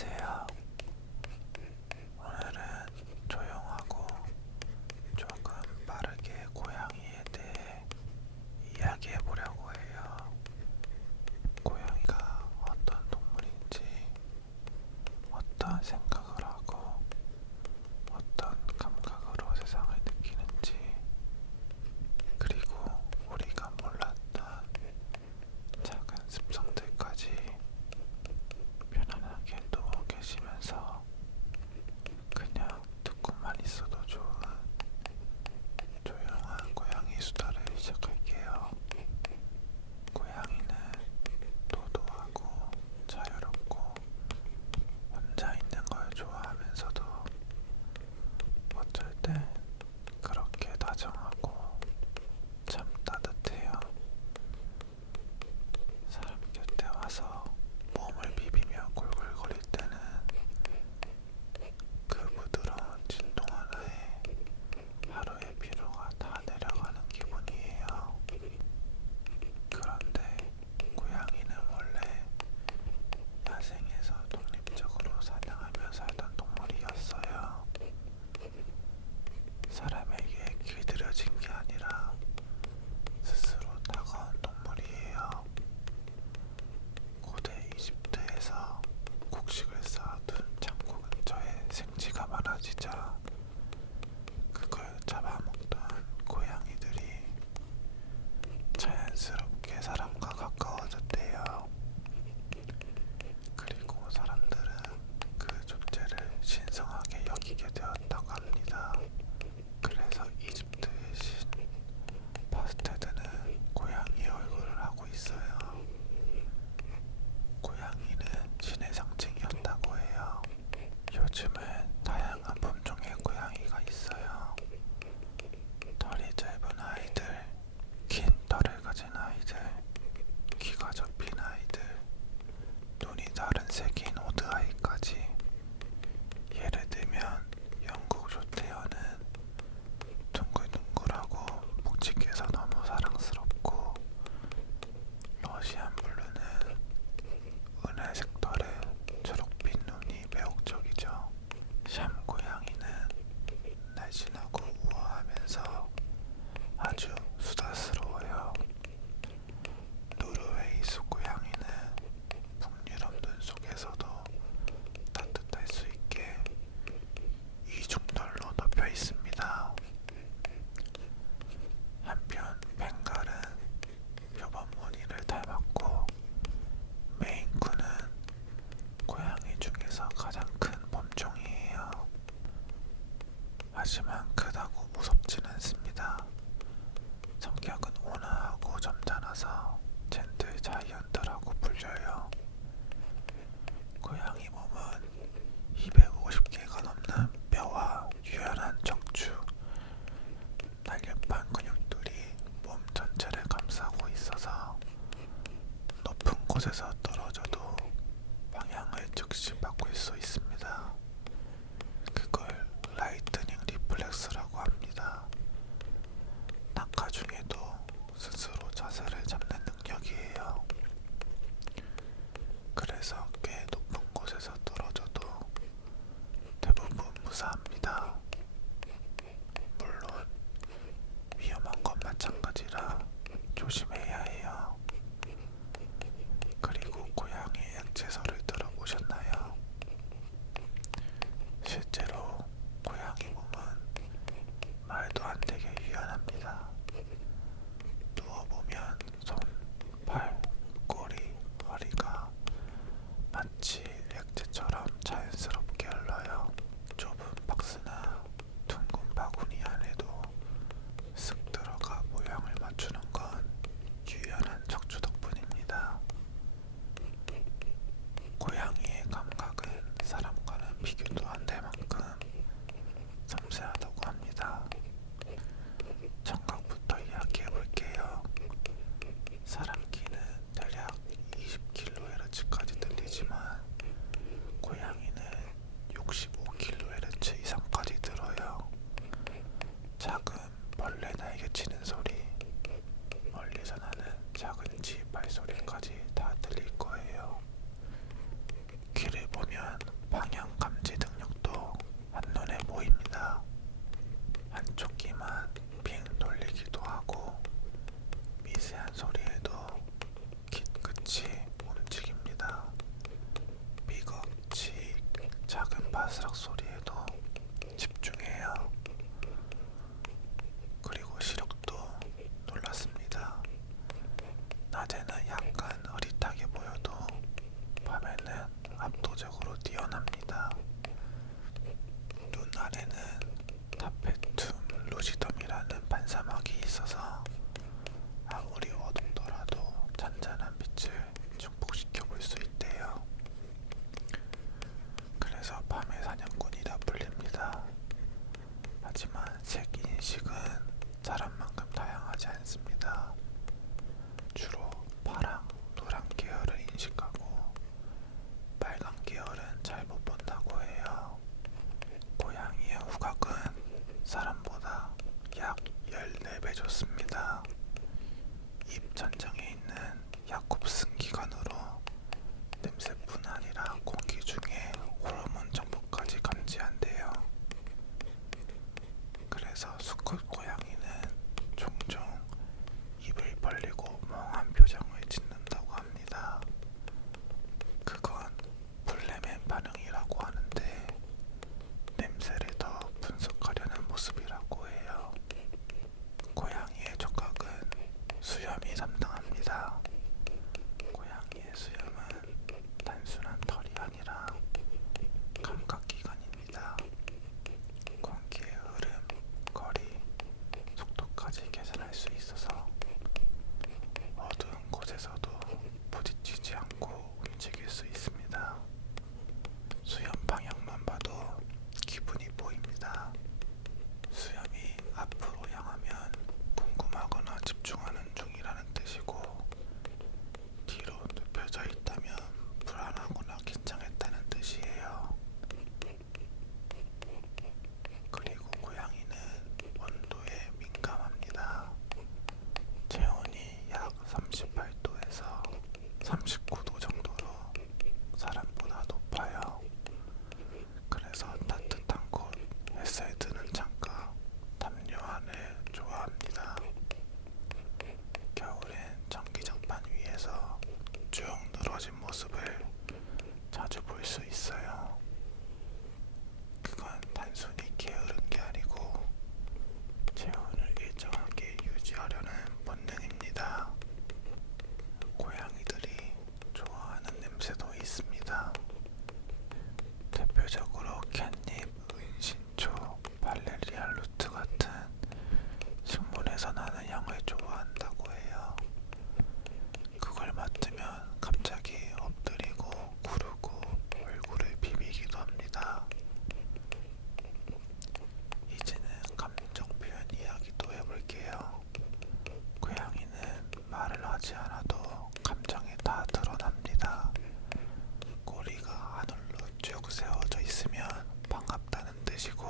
안녕하세요. 오늘은 조용하고 조금 빠르게 고양이에 대해 이야기해 보려고 해요. 고양이가 어떤 동물인지, 어떤 생각을 하고, 어떤 감각으로 세상을 느끼는지, 그리고 우리가 몰랐던 작은 습성들까지 편안하게 누워 계시면서 그냥 듣고만 있어도 좋은 조용한 고양이 수다를 시작할게요. 고양이는 도도하고 자유롭고 혼자 있는 걸 좋아하면서도 어쩔 땐 그렇게 다정하고 참 따뜻해요. 사람 곁에 와서 몸을 비비며 골골거릴 때는 그 부드러운 진동 하나에 하루의 피로가 다 내려가는 기분이에요. 그런데 고양이는 원래 야생에서 독립적으로 사냥하며 살던 동물이었어요. 사람에게 길들여진 게 아니라 스스로 다가온 동물이에요. 고대 이집트에서 곡식을 쌓아둔 창고 근처에 생쥐가 많아지자 그걸 잡아먹던 고양이들이 자연스럽게 사람과 가까워졌대요. 그리고 사람들은 그 존재를 신성하게 여기게 되었다고 합니다. 그래서 이집트의 신 바스테드는 고양이 얼굴을 하고 있어요. 고양이는 신의 상징이었다고 해요. 요즘은 다양한 품종의 고양이가 있어요. 털이 짧은 아이들, 긴 털을 가진 아이들, 귀가 접힌 아이들, 눈이 다른 색인 오드아이까지. 예를 들면 영국 쇼테어는 둥글둥글하고 묵직해서 너무 사랑스럽고, 러시안 블루는 은혜색 털에 초록빛 눈이 매혹적이죠. 샴 고양이는 날씬하고 우아하면서 아주 수다스러워요. 노르웨이수 고양이는 북유럽 눈 속에서도 따뜻할 수 있게 이중털로 덮여 있습니다. 한편 벵갈은 표범 무늬를 닮았고, 메인쿤은 고양이 중에서 가장 큰 범종이에요. 하지만 크다고 무섭진 않습니다. 성격은 온화하고 점잖아서 젠틀 자이언트라고 불려요. 고양이 몸은 250개가 넘는 뼈와 유연한 척추, 날렵한 근육들이 몸 전체를 감싸고 있어서 높은 곳에서 떨어져도 방향을 즉시 바꿀 수 있습니다. 그걸 라이트닝 리플렉스라고 합니다. 낙하 중에도 스스로 자세를 잡는 능력이에요. 그래서 꽤 높은 곳에서 떨어져도 대부분 무사합니다. 물론 위험한 건 마찬가지라 조심해야 해요. 그리고 고양이 액체설을 들어보셨나요? 실제로 고양이 몸은 말도 안 되게 유연합니다. 누워보면 손, 팔, 꼬리, 허리가 마치 액체처럼 자연스럽게 흘러요. 좁은 박스나 둥근 바구니 안에도 쓱 들어가 모양을 맞추는 건 유연한 척추 덕분입니다. 고양이의 감각은 사람과는 비교도 안 될 만큼 섬세하다고 합니다. 청각부터 이야기해 볼게요. 사람 귀는 대략 20kHz까지 들리지만 고양이는 65kHz 이상까지 들어요. 작은 벌레 날개 치는 소리, 멀리서 나는 작은 쥐 발소리까지 다 들릴 거예요. 귀를 보면 바스락 소리에도 집중해요. 그리고 시력도 놀랐습니다. 낮에는 약간 흐릿하게 보여도 밤에는 압도적으로 뛰어납니다. 눈 아래는 타페툼 루시덤이라는 반사막이 있어서 아무리 어둡더라도 잔잔한 빛을 증폭시켜 볼 수 있대요. 그래서 밤의 사냥꾼이라 불립니다. 하지만 색 인식은 사람만큼 다양하지 않습니다. 주로 파랑, 노란 계열을 인식하고 빨간 계열은 잘 못 본다고 해요. 고양이의 후각은 사람보다 약 14배 좋습니다. 입 전장에 있는 야콥슨 기관으로 냄새뿐 아니라 공기 중에 호르몬 정보까지 감지한대요. 그래서 수컷 고양이는 종종 입을 벌리고 멍한 표정을 짓는다고 합니다. 그건 블레멘 반응이라고 하는데 냄새를 더 분석하려는 모습이라고 해요. 고양이의 촉각은 수염이 담당합니다. 고양이의 수염은 단순한 털이 아니라 감각기관입니다. 공기의 흐름, 거리, 속도까지 계산할 수 있어서 어두운 곳에서도 부딪히지 않고 움직일 수 있습니다. 수염 방향만 봐도 기분이 보입니다. 수염이 앞으로 향하면 궁금하거나 집중하는 중이라는 뜻이고, 뒤로 눕혀져 있다면 불안하거나 긴장했다는 뜻이에요. 그리고 고양이는 온도에 민감합니다. 체온이 약 38도에서 39도 정도로 사람보다 높아요. 그래서 따뜻한 곳, 햇살 드는 창가, 담요안을 좋아합니다. 겨울엔 전기장판 위에서 쭉 늘어진 모습을 자주 볼 수 있어요. 그건 단순히 게으른 게 아니고 체온을 일정하게 유지하려는 본능입니다. 고양이들이 좋아하는 냄새도 있습니다. 대표적으로 캣닙, 은신초, 발레리안 루트 같은 식물에서 나는 향을 좋아한다고 해요. 그걸 맡으면 갑자기 엎드리고 구르고 얼굴을 비비기도 합니다. 이제는 감정 표현 이야기도 해볼게요. 고양이는 말을 하지 않아도 감정이 다 드러납니다. 꼬리가 하늘로 쭉 세워져 있으면 반갑다는 뜻이고,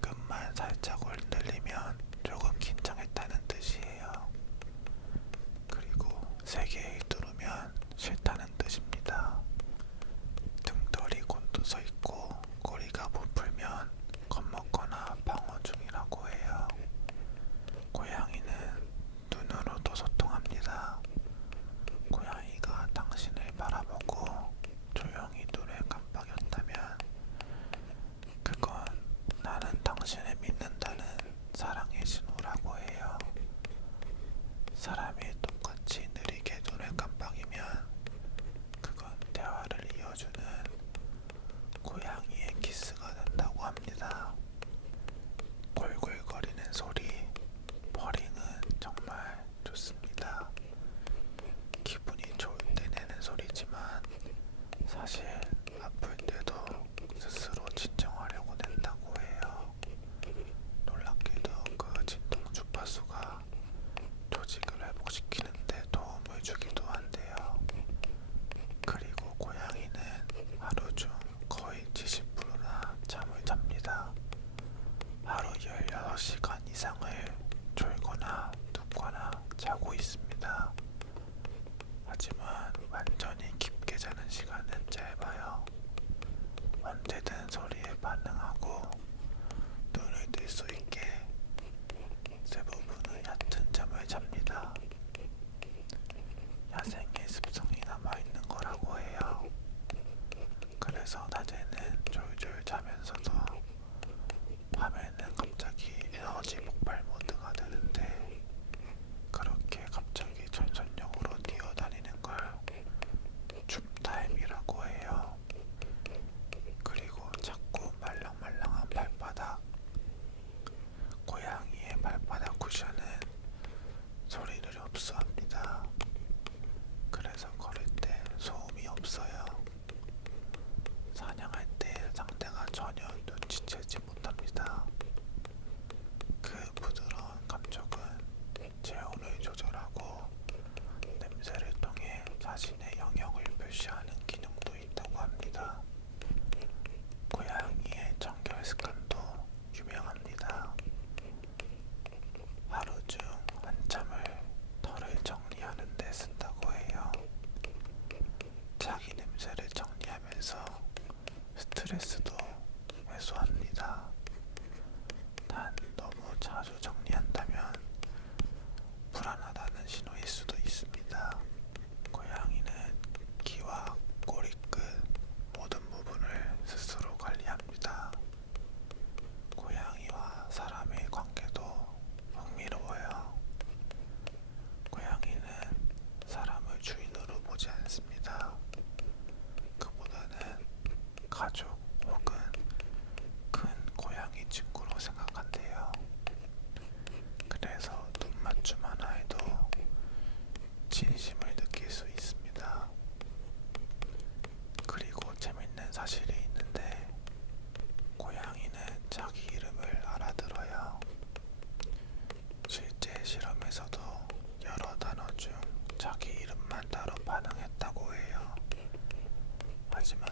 끝만 살짝 흔들리면 조금 긴장했다는 뜻이에요. 그리고 세게 휘두르면 싫다는 뜻입니다. 등털이 곤두서 있고 꼬리가 부풀면 겁먹거나 방어 중이라고 해요. 고양이는 눈으로도 소통합니다. 고양이가 당신을 바라보고 조용히 눈을 깜빡였다면 그건 나는 당신을 믿는다는 사랑의 신호라고 해요. 사람이 똑같이 느리게 눈을 깜빡이면 그건 대화를 이어주는 고양이의 키스가 된다고 합니다. 골골거리는 소리, 퍼링은 정말 좋습니다. 기분이 좋을 때 내는 소리지만 사실 아플 때도 스스로 진정하려고 낸다고 해요. 놀랍게도 그 진동 주파수가 조직을 회복시키는 데 도움을 주기도 한대요. 그리고 고양이는 하루 중 거의 70%나 잠을 잡니다. 하루 16시간 이상을 졸거나 눕거나 자고 있습니다. 하지만 완전히 깊게 자는 시간은 짧아요. 언제든 소리에 반응하고 눈을 뜰 수 있게 대부분은 얕은 잠을 잡니다. 야생의 습성이 남아있는 거라고 해요. 그래서 낮에는 졸졸 스트레스도 해소합니다. 단 너무 자주 정리한다면 불안하다는 신호일 수도 있습니다. 고양이는 귀와 꼬리끝 모든 부분을 스스로 관리합니다. 고양이와 사람의 관계도 흥미로워요. 고양이는 사람을 주인으로 보지 않습니다. 그보다는 가족 혹은 큰 고양이 친구로 생각한대요. 그래서 눈맞춤 하나에도 진심을 느낄 수 있습니다. 그리고 재밌는 사실이 있는데 고양이는 자기 이름을 알아들어요. 실제 실험에서도 여러 단어 중 자기 이름만 따로 반응했다고 해요. 하지만